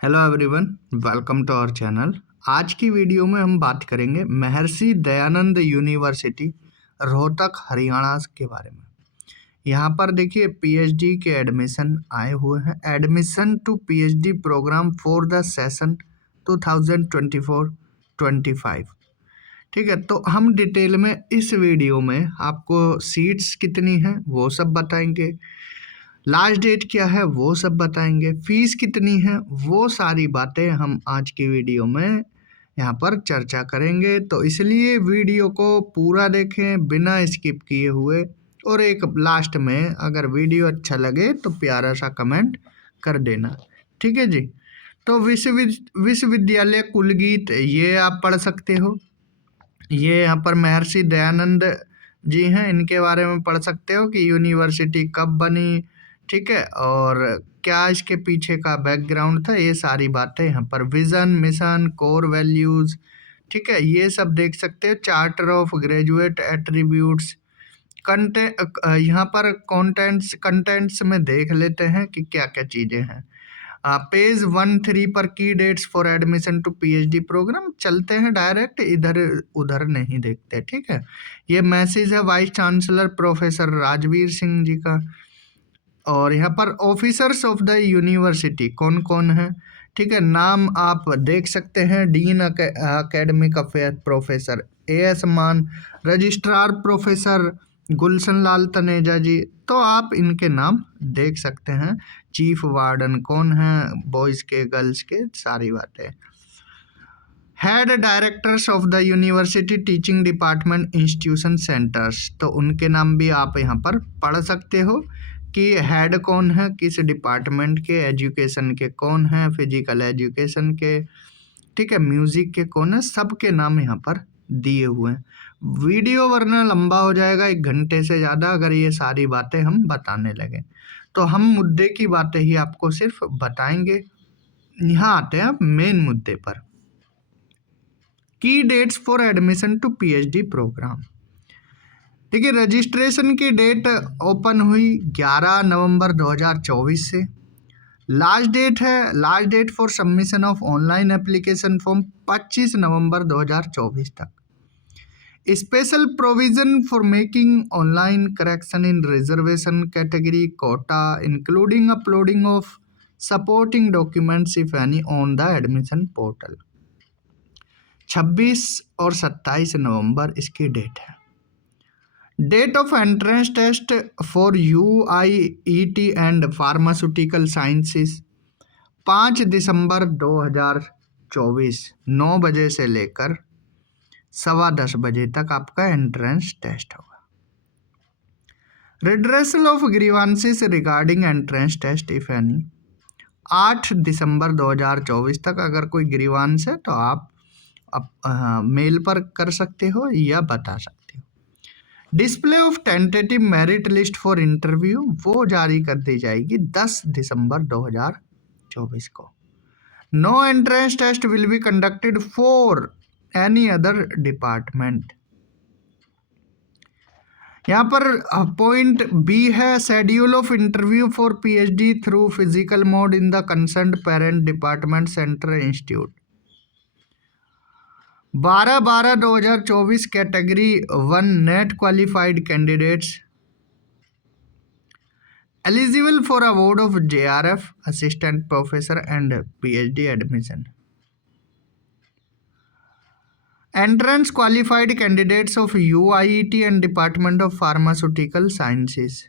Hello everyone, welcome to our channel. आज की video में हम बात करेंगे महर्षि दयानंद यूनिवर्सिटी रोहतक हरियाणा के बारे में। यहाँ पर देखिए पीएचडी के एडमिशन आए हुए हैं। Admission to PhD program for the session 2024-25। ठीक है, तो हम डिटेल में इस वीडियो में आपको सीट्स कितनी हैं वो सब बताएंगे, लास्ट डेट क्या है वो सब बताएंगे, फीस कितनी है, वो सारी बातें हम आज की वीडियो में यहाँ पर चर्चा करेंगे। तो इसलिए वीडियो को पूरा देखें बिना स्किप किए हुए, और एक लास्ट में अगर वीडियो अच्छा लगे तो प्यारा सा कमेंट कर देना। ठीक है जी। तो विश्वविद्यालय कुलगीत ये आप पढ़ सकते हो। ये यहाँ पर महर्षि दयानंद जी हैं, इनके बारे में पढ़ सकते हो कि यूनिवर्सिटी कब बनी, ठीक है, और क्या इसके पीछे का बैकग्राउंड था, ये सारी बातें यहाँ पर। विजन, मिशन, कोर वैल्यूज, ठीक है, ये सब देख सकते हो। Charter of graduate attributes, content, यहाँ पर कंटेंट्स में देख लेते हैं कि क्या क्या चीज़ें हैं। पेज 1-3 पर की dates for admission to PhD program. चलते हैं डायरेक्ट, इधर उधर नहीं देखते। ठीक है, ये मैसेज है vice chancellor professor Rajveer Singh ji का। और यहाँ पर ऑफिसर्स ऑफ द यूनिवर्सिटी कौन कौन है, ठीक है, नाम आप देख सकते हैं। Dean academic affair professor as मान, रजिस्ट्रार प्रोफेसर गुलशन लाल तनेजा जी, तो आप इनके नाम देख सकते हैं। चीफ वार्डन कौन है, बॉयज़ के गर्ल्स के, सारी बातें। Head directors of the university teaching department institution centres, तो उनके नाम भी आप यहाँ पर पढ़ सकते हो कि हेड कौन है, किस डिपार्टमेंट के, एजुकेशन के कौन है, फिजिकल एजुकेशन के, ठीक है, म्यूजिक के कौन है, सबके नाम यहाँ पर दिए हुए हैं। वीडियो वरना लंबा हो जाएगा, 1 घंटे से ज़्यादा, अगर ये सारी बातें हम बताने लगे। तो हम मुद्दे की बातें ही आपको सिर्फ बताएंगे। यहाँ आते हैं मेन मुद्दे पर। की dates for admission to PhD program. देखिए, रजिस्ट्रेशन की डेट ओपन हुई 11 नवंबर 2024 से। Last date for submission of online application form 25 नवंबर 2024 तक। Special provision for making online correction in reservation category quota including uploading of supporting documents if any on the admission portal. 26 और 27 नवंबर इसकी date है। Date of entrance test for UIET and pharmaceutical sciences 5 दिसंबर 2024 9 बजे से लेकर 10:15 बजे तक आपका एंट्रेंस टेस्ट होगा। Redressal of grievances regarding entrance test if any 8 दिसंबर 2024 तक अगर कोई ग्रीवांस है तो आप मेल पर कर सकते हो या बता सकते हो। Display of tentative merit list for interview वो जारी कर दी जाएगी 10 दिसंबर 2024 को। No entrance test will be conducted for any other department. यहाँ पर पॉइंट बी है, schedule of interview for PhD through physical mode in the concerned parent department centre institute. 12/12/2024 category 1 NET qualified candidates eligible for award of JRF assistant professor and PhD admission. Entrance qualified candidates of UIET and department of pharmaceutical sciences.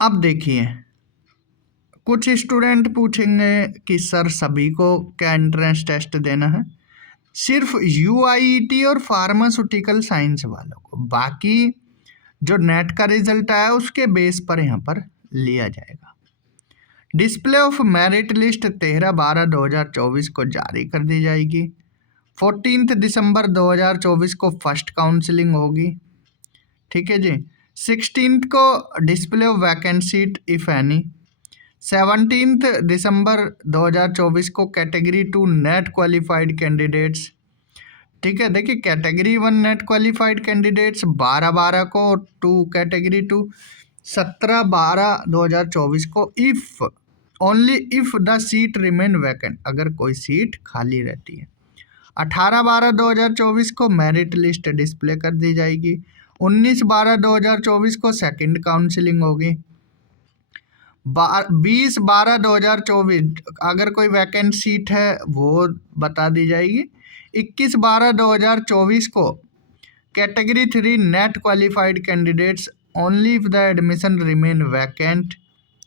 अब देखिए, कुछ student पूछेंगे कि sir सभी को क्या entrance test देना है? सिर्फ UIET और फार्मास्यूटिकल साइंस वालों को, बाकी जो नेट का रिजल्ट आया उसके बेस पर यहाँ पर लिया जाएगा। डिस्प्ले ऑफ मेरिट लिस्ट 13/12/2024 को जारी कर दी जाएगी। 14 दिसंबर 2024 को फर्स्ट काउंसलिंग होगी। ठीक है जी। 16 को display of vacancy if any. 17 दिसंबर 2024 को कैटेगरी 2 नेट क्वालिफाइड कैंडिडेट्स, ठीक है, देखिए कैटेगरी 1 नेट क्वालिफाइड कैंडिडेट्स 12/12 को, 2 कैटेगरी 2 17/12/2024 को if only if the seat remain vacant, अगर कोई सीट खाली रहती है। 18/12/2024 को मेरिट लिस्ट डिस्प्ले कर दी जाएगी। 19/12/2024 को सेकंड काउंसलिंग होगी। 20/12/2024 अगर कोई वैकेंट सीट है वो बता दी जाएगी। 21/12/2024 को category 3 net qualified candidates only if the admission remain vacant,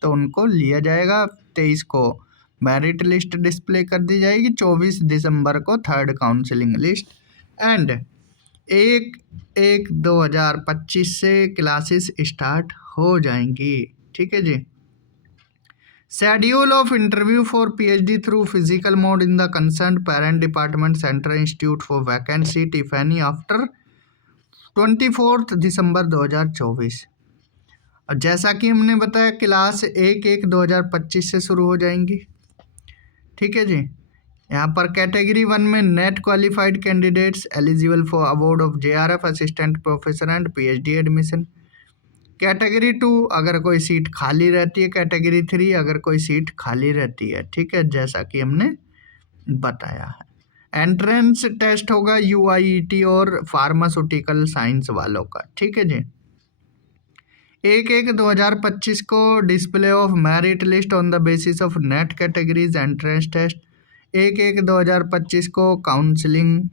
तो उनको लिया जाएगा। 23 को मेरिट लिस्ट डिस्प्ले कर दी जाएगी। 24 दिसंबर को थर्ड काउंसलिंग लिस्ट एंड 1/1/2025 से क्लासेस स्टार्ट हो जाएंगी। ठीक है जी। Schedule of interview for PhD through physical mode in the concern parent department centre institute for vacant seat if any after 24 December 2024। और जैसा कि हमने बताया क्लास 1/1/2025 से शुरू हो जाएंगी। ठीक है जी। यहाँ पर कैटेगरी 1 में net qualified candidates eligible for award of JRF assistant professor and PhD admission. Category 2 अगर कोई सीट खाली रहती है। कैटेगरी 3 अगर कोई सीट खाली रहती है। ठीक है, जैसा कि हमने बताया है। एंट्रेंस टेस्ट होगा UIET और फार्मास्यूटिकल साइंस वालों का। ठीक है जी। 1/1/2025 को display of merit list on the basis of NET categories entrance test. 1/1/2025 को counselling.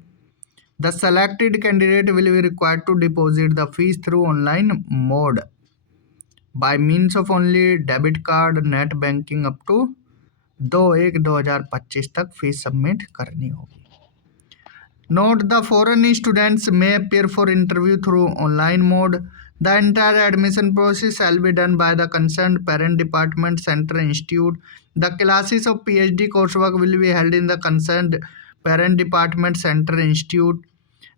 The selected candidate will be required to deposit the fees through online mode by means of only debit card net banking up to 2/1/2025 तक fees submit करनी होगी। Note: the foreign students may appear for interview through online mode. The entire admission process shall be done by the concerned parent department center institute. The classes of PhD coursework will be held in the concerned parent department center institute.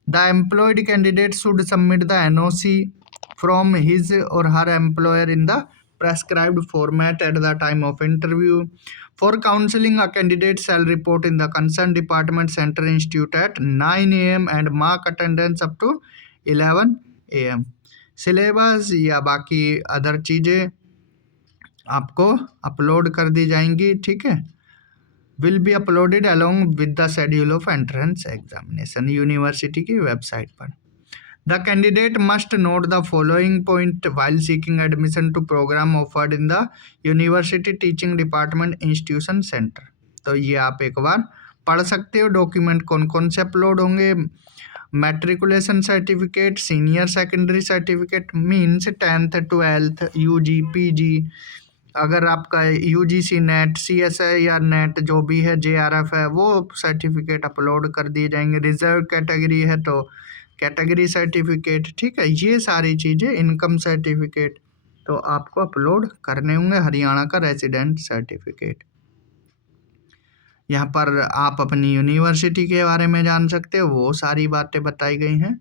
The employed candidate should submit the NOC from his or her employer in the prescribed format at the time of interview. For counseling, a candidate shall report in the concerned department center institute at 9 a.m. and mark attendance up to 11 a.m. Syllabus या बाकी other चीज़ें आपको upload कर दी जाएंगी। ठीक है, will be uploaded along with the schedule of entrance examination university की website पर। The candidate must note the following point while seeking admission to program offered in the University Teaching Department Institution Center। तो ये आप एक बार पढ़ सकते हो। Document कौन कौन से अपलोड होंगे? Matriculation certificate, senior secondary certificate means 10th 12th UG PG, अगर आपका UGC नेट CSI या नेट जो भी है JRF है वो सर्टिफिकेट अपलोड कर दिए जाएंगे। रिजर्व कैटेगरी है तो कैटेगरी सर्टिफिकेट। ठीक है, ये सारी चीज़ें, इनकम सर्टिफिकेट तो आपको अपलोड करने होंगे। हरियाणा का रेजिडेंट सर्टिफिकेट। यहाँ पर आप अपनी यूनिवर्सिटी के बारे में जान सकते हो, वो सारी बातें बताई गई हैं।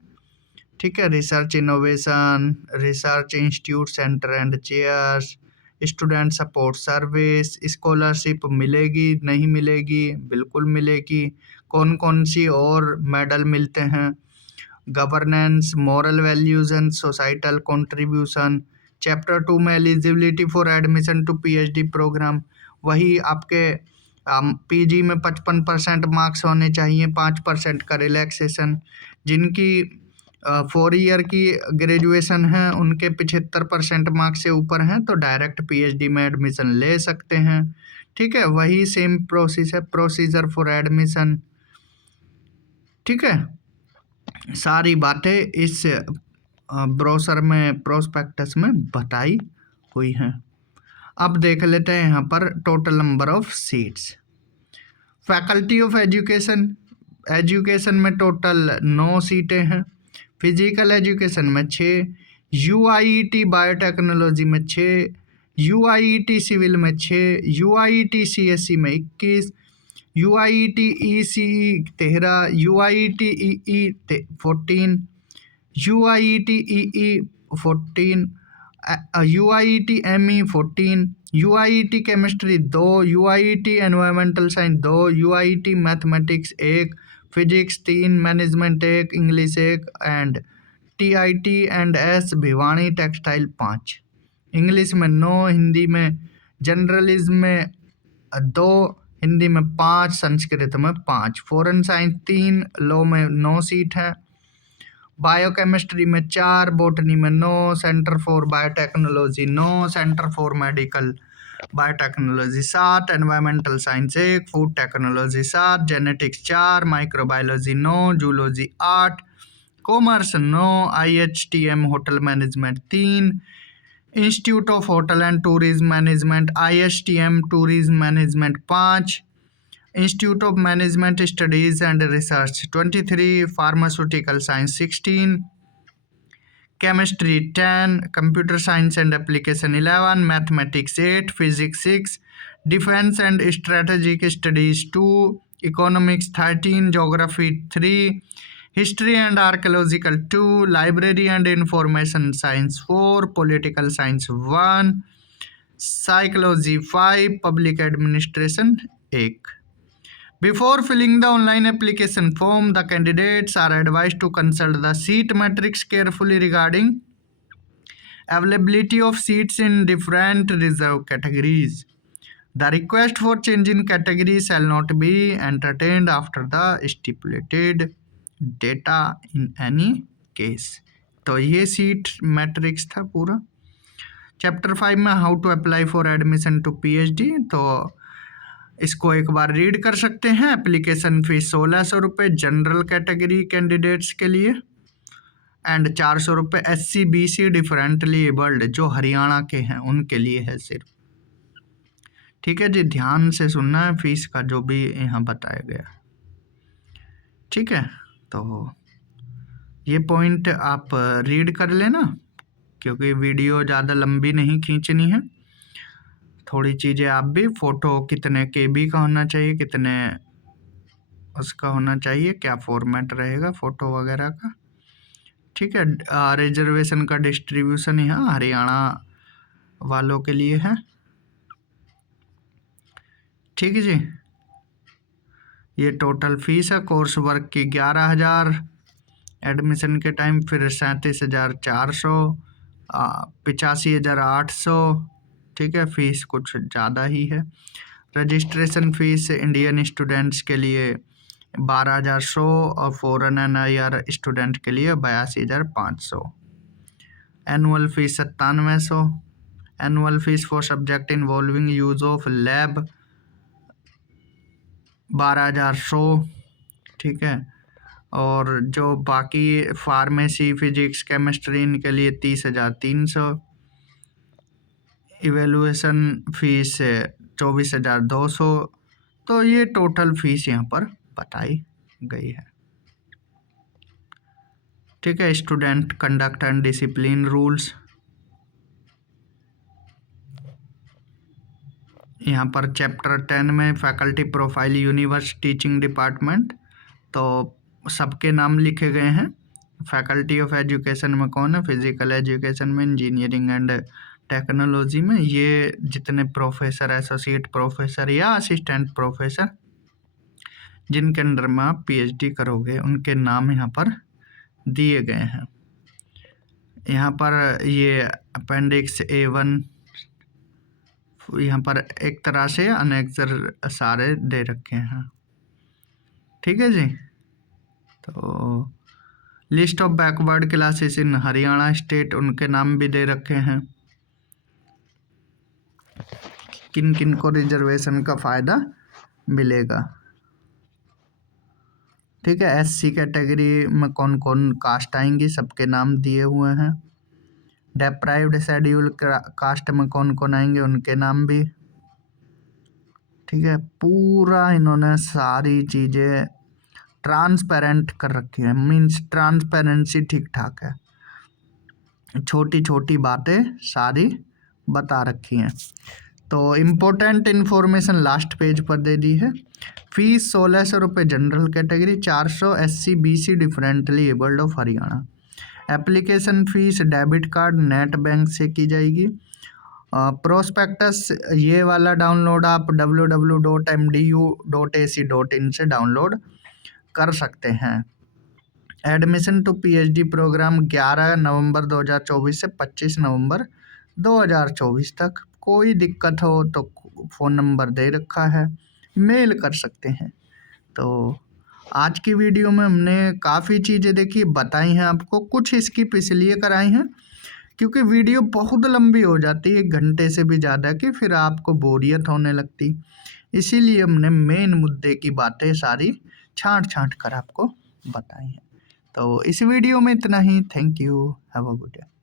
ठीक है, research innovation, research institute centre and chairs, student support service, scholarship मिलेगी नहीं मिलेगी? बिल्कुल मिलेगी। कौन कौन सी और मेडल मिलते हैं? Governance, moral values and societal contribution. Chapter 2 में eligibility for admission to PhD program. वही आपके PG में 55% मार्क्स होने चाहिए, 5% का रिलैक्सेशन। जिनकी 4 ईयर की ग्रेजुएशन है उनके 75% मार्क्स से ऊपर हैं तो डायरेक्ट PhD में एडमिशन ले सकते हैं। ठीक है, वही सेम प्रोसेस है, प्रोसीजर फॉर एडमिशन। ठीक है, सारी बातें इस ब्रोशर में, प्रोस्पेक्टस में बताई हुई हैं। अब देख लेते हैं यहाँ पर total number of seats. Faculty of education, education में टोटल 9 सीटें हैं। फिजिकल एजुकेशन में 6, UIET बायोटेक्नोलॉजी में 6, UIET सिविल में 6, UIET CSE में 21, UIET ECE 13, UIET EE 14, UIET EE 14, UIET ME 14, UIET chemistry 2, UIET environmental science 2, UIET mathematics 1, physics 3, management 1, English 1 and TIT and S Bhiwani textile 5। English में 9, हिंदी में जनरलिज्म में 2, हिंदी में 5, संस्कृत में 5, foreign science 3, law में 9 seat है, biochemistry में 4, botany में 9, centre for biotechnology 9, centre for medical biotechnology 7, environmental science 1, food technology 7, genetics 4, microbiology 9, zoology 8, commerce 9, IHTM hotel management 3, institute of hotel and tourism management ISTM tourism management 5, institute of management studies and research 23, pharmaceutical science 16, chemistry 10, computer science and application 11, mathematics 8, physics 6, defence and strategic studies 2, economics 13, geography 3, history and archaeological 2, library and information science 4, political science 1, psychology 5, public administration 1। Before filling the online application form, the candidates are advised to consult the seat matrix carefully regarding availability of seats in different reserved categories. The request for change in category shall not be entertained after the stipulated data in any case. तो ये seat matrix था पूरा। Chapter 5 में how to apply for admission to PhD, तो इसको एक बार read कर सकते हैं। एप्लीकेशन फीस 1600 रुपये जनरल कैटेगरी कैंडिडेट्स के लिए एंड 400 रुपये SC BC डिफरेंटली एबल्ड जो हरियाणा के हैं उनके लिए है सिर्फ। ठीक है जी, ध्यान से सुनना है फीस का जो भी यहाँ बताया गया। ठीक है, तो ये पॉइंट आप रीड कर लेना क्योंकि वीडियो ज़्यादा लंबी नहीं खींचनी है। थोड़ी चीज़ें आप भी, फ़ोटो कितने KB का होना चाहिए, कितने उसका होना चाहिए, क्या फॉर्मेट रहेगा फ़ोटो वगैरह का। ठीक है, रिजर्वेशन का डिस्ट्रीब्यूशन यहाँ हरियाणा वालों के लिए है। ठीक है जी, ये टोटल फीस है कोर्स वर्क की 11,000 एडमिशन के टाइम, फिर 37,400, 85,800। ठीक है, फीस कुछ ज़्यादा ही है। रजिस्ट्रेशन फीस इंडियन स्टूडेंट्स के लिए 12,100 और फॉरेन एंड IR स्टूडेंट के लिए 82,500। Annual fees 9700। Annual fees for subject involving use of lab 12,100। ठीक है, और जो बाकी फार्मेसी, फिजिक्स, केमिस्ट्री इनके लिए 30,300। Evaluation fees 24,200। तो ये टोटल फीस यहाँ पर बताई गई है। ठीक है, student conduct and discipline rules यहाँ पर चैप्टर 10 में faculty profile universe teaching department, तो सबके नाम लिखे गए हैं। फैकल्टी ऑफ एजुकेशन में कौन है, फिजिकल एजुकेशन में, इंजीनियरिंग एंड टेक्नोलॉजी में ये जितने प्रोफेसर, एसोसिएट प्रोफेसर या असिस्टेंट प्रोफेसर जिनके अंडर में आप PhD करोगे उनके नाम यहाँ पर दिए गए हैं। यहाँ पर ये अपेंडिक्स A1 यहाँ पर एक तरह से अनेक्सर सारे दे रखे हैं। ठीक है जी, तो list of backward classes in Haryana state उनके नाम भी दे रखे हैं, किन किन को रिजर्वेशन का फ़ायदा मिलेगा। ठीक है, SC कैटेगरी में कौन कौन कास्ट आएंगी सबके नाम दिए हुए हैं। डेप्राइव्ड शेड्यूल कास्ट में कौन कौन आएंगे उनके नाम भी। ठीक है, पूरा इन्होंने सारी चीज़ें ट्रांसपेरेंट कर रखी है, मीन्स ट्रांसपेरेंसी ठीक ठाक है, छोटी छोटी बातें सारी बता रखी हैं। तो इम्पोर्टेंट इन्फॉर्मेशन लास्ट पेज पर दे दी है। फीस 1600 रुपये general category, 400 SC BC differently abled of Haryana. Application fees debit card net bank से की जाएगी। प्रोस्पेक्टस ये वाला डाउनलोड आप www.mdu.ac.in से डाउनलोड कर सकते हैं। एडमिशन टू PhD प्रोग्राम 11 नवंबर 2024 से 25 नवंबर 2024 तक। कोई दिक्कत हो तो फ़ोन नंबर दे रखा है, मेल कर सकते हैं। तो आज की वीडियो में हमने काफ़ी चीज़ें देखी, बताई हैं आपको, कुछ स्किप इसलिए कराई हैं क्योंकि वीडियो बहुत लंबी हो जाती है, 1 घंटे से भी ज़्यादा की, फिर आपको बोरियत होने लगती। इसीलिए हमने मेन मुद्दे की बातें सारी छाँट-छाँट कर आपको बताई हैं। तो इस वीडियो में इतना ही। Thank you. Have a good day.